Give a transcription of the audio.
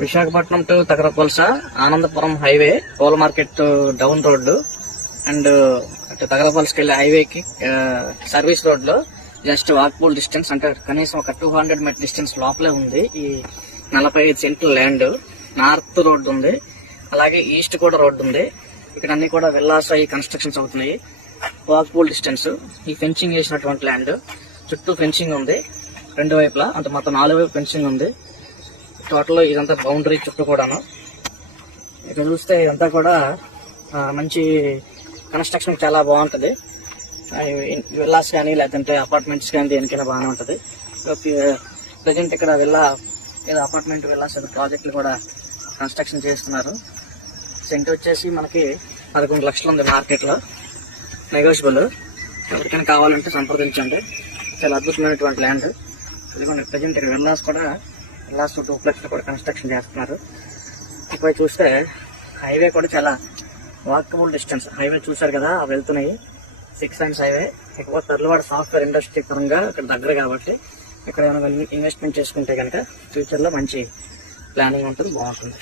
Visakhapatnam to తగరపల్స Anandapuram highway పూల market down road and అటు తగరపల్సకి వెళ్ళే హైవేకి సర్వీస్ రోడ్ లో జస్ట్ వాకబుల్ డిస్టెన్స్, అంటే కనీసం ఒక 200 మీటర్ డిస్టెన్స్ లోపలే ఉంది ఈ 45 సెంట్ల ల్యాండ్. నార్త్ రోడ్డు ఉంది, అలాగే ఈస్ట్ కూడా రోడ్డు ఉంది. ఇక్కడ అన్ని కూడా విల్లాస్ అయ్యి కన్స్ట్రక్షన్స్ అవుతున్నాయి. Walkable distance. ఈ ఫెన్సింగ్ చేసినటువంటి ల్యాండ్ చుట్టూ ఫెన్సింగ్ ఉంది రెండు వైపులా, అంటే మొత్తం 4 వైపు ఫెన్సింగ్ ఉంది. టోటల్ ఇదంతా బౌండరీ చుట్టూ కూడాను. ఇక్కడ చూస్తే ఇదంతా కూడా మంచి కన్స్ట్రక్షన్ చాలా బాగుంటుంది. విల్లాస్ కానీ లేదంటే అపార్ట్మెంట్స్ కానీ దేనికైనా బాగానే ఉంటుంది. ప్రజెంట్ ఇక్కడ ఏదో అపార్ట్మెంట్ విల్లాస్ ఏదో ప్రాజెక్టులు కూడా కన్స్ట్రక్షన్ చేస్తున్నారు. సెంట్ వచ్చేసి మనకి 11 లక్షలు ఉంది మార్కెట్లో, నెగోషియబుల్. ఎవరికైనా కావాలంటే సంప్రదించండి. చాలా అద్భుతమైనటువంటి ల్యాండ్. ఇదిగోండి ప్రజెంట్ ఇక్కడ విల్లాస్ డూప్లెక్స్ కూడా కన్స్ట్రక్షన్ చేస్తున్నారు. ఇప్పుడు చూస్తే హైవే కూడా చాలా వాకబుల్ డిస్టెన్స్. హైవే చూసారు కదా వెళ్తున్నాయి, 6 lanes హైవే. ఇకపోతే తర్లువాడ సాఫ్ట్వేర్ ఇండస్ట్రీ పరంగా ఇక్కడ దగ్గర కాబట్టి ఇక్కడ ఏమైనా ఇన్వెస్ట్మెంట్ చేసుకుంటే కనుక ఫ్యూచర్లో మంచి ప్లానింగ్ ఉంటుంది, బాగుంటుంది.